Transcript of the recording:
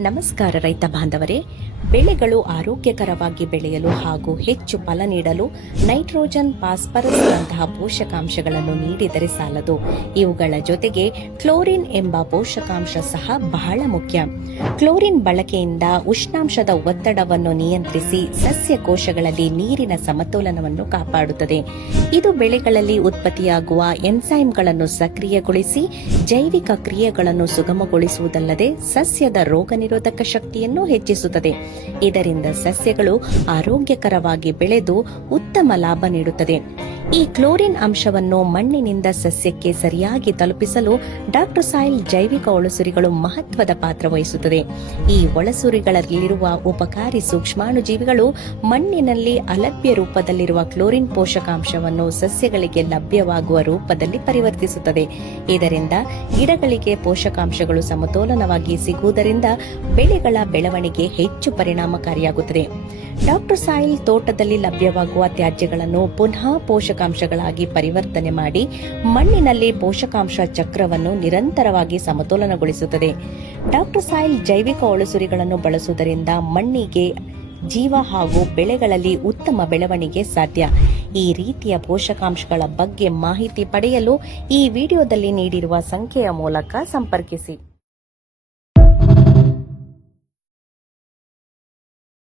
ನಮಸ್ಕಾರ ರೈತ ಬಾಂಧವರೇ, ಬೆಳೆಗಳು ಆರೋಗ್ಯಕರವಾಗಿ ಬೆಳೆಯಲು ಹಾಗೂ ಹೆಚ್ಚು ಫಲ ನೀಡಲು ನೈಟ್ರೋಜನ್, ಫಾಸ್ಫರಸ್ ನಂತಹ ಪೋಷಕಾಂಶಗಳನ್ನು ನೀಡಿದರೆ ಸಾಲದು. ಇವುಗಳ ಜೊತೆಗೆ ಕ್ಲೋರಿನ್ ಎಂಬ ಪೋಷಕಾಂಶ ಸಹ ಬಹಳ ಮುಖ್ಯ. ಕ್ಲೋರಿನ್ ಬಳಕೆಯಿಂದ ಉಷ್ಣಾಂಶದ ಒತ್ತಡವನ್ನು ನಿಯಂತ್ರಿಸಿ ಸಸ್ಯ ಕೋಶಗಳಲ್ಲಿ ನೀರಿನ ಸಮತೋಲನವನ್ನು ಕಾಪಾಡುತ್ತದೆ. ಇದು ಬೆಳೆಗಳಲ್ಲಿ ಉತ್ಪತ್ತಿಯಾಗುವ ಎನ್ಸೈಮ್ಗಳನ್ನು ಸಕ್ರಿಯಗೊಳಿಸಿ ಜೈವಿಕ ಕ್ರಿಯೆಗಳನ್ನು ಸುಗಮಗೊಳಿಸುವುದಲ್ಲದೆ ಸಸ್ಯದ ರೋಗ ನಿರೋಧಕ ಶಕ್ತಿಯನ್ನು ಹೆಚ್ಚಿಸುತ್ತದೆ. ಇದರಿಂದ ಸಸ್ಯಗಳು ಆರೋಗ್ಯಕರವಾಗಿ ಬೆಳೆದು ಉತ್ತಮ ಲಾಭ ನೀಡುತ್ತದೆ. ಈ ಕ್ಲೋರಿನ್ ಅಂಶವನ್ನು ಮಣ್ಣಿನಿಂದ ಸಸ್ಯಕ್ಕೆ ಸರಿಯಾಗಿ ತಲುಪಿಸಲು ಡಾಕ್ಟರ್ ಸಾಯಿಲ್ ಜೈವಿಕ ಒಳಸುರಿಗಳು ಮಹತ್ವದ ಪಾತ್ರ ವಹಿಸುತ್ತದೆ. ಈ ಒಳಸುರಿಗಳಲ್ಲಿರುವ ಉಪಕಾರಿ ಸೂಕ್ಷ್ಮಾಣುಜೀವಿಗಳು ಮಣ್ಣಿನಲ್ಲಿ ಅಲಭ್ಯ ರೂಪದಲ್ಲಿರುವ ಕ್ಲೋರಿನ್ ಪೋಷಕಾಂಶವನ್ನು ಸಸ್ಯಗಳಿಗೆ ಲಭ್ಯವಾಗುವ ರೂಪದಲ್ಲಿ ಪರಿವರ್ತಿಸುತ್ತದೆ. ಇದರಿಂದ ಗಿಡಗಳಿಗೆ ಪೋಷಕಾಂಶಗಳು ಸಮತೋಲನವಾಗಿ ಸಿಗುವುದರಿಂದ ಬೆಳೆಗಳ ಬೆಳವಣಿಗೆ ಹೆಚ್ಚು ಪರಿಣಾಮಕಾರಿಯಾಗುತ್ತದೆ. ಡಾಕ್ಟರ್ ಸಾಯಿಲ್ ತೋಟದಲ್ಲಿ ಲಭ್ಯವಾಗುವ ತ್ಯಾಜ್ಯಗಳನ್ನು ಪುನಃ ಪೋಷಕಾಂಶಗಳಾಗಿ ಪರಿವರ್ತನೆ ಮಾಡಿ ಮಣ್ಣಿನಲ್ಲಿ ಪೋಷಕಾಂಶ ಚಕ್ರವನ್ನು ನಿರಂತರವಾಗಿ ಸಮತೋಲನಗೊಳಿಸುತ್ತದೆ. ಡಾಕ್ಟರ್ ಸಾಯಿಲ್ ಜೈವಿಕ ಒಳಸುರಿಗಳನ್ನು ಬಳಸುವುದರಿಂದ ಮಣ್ಣಿಗೆ ಜೀವ ಹಾಗೂ ಬೆಳೆಗಳಲ್ಲಿ ಉತ್ತಮ ಬೆಳವಣಿಗೆ ಸಾಧ್ಯ. ಈ ರೀತಿಯ ಪೋಷಕಾಂಶಗಳ ಬಗ್ಗೆ ಮಾಹಿತಿ ಪಡೆಯಲು ಈ ವಿಡಿಯೋದಲ್ಲಿ ನೀಡಿರುವ ಸಂಖ್ಯೆಯ ಮೂಲಕ ಸಂಪರ್ಕಿಸಿ.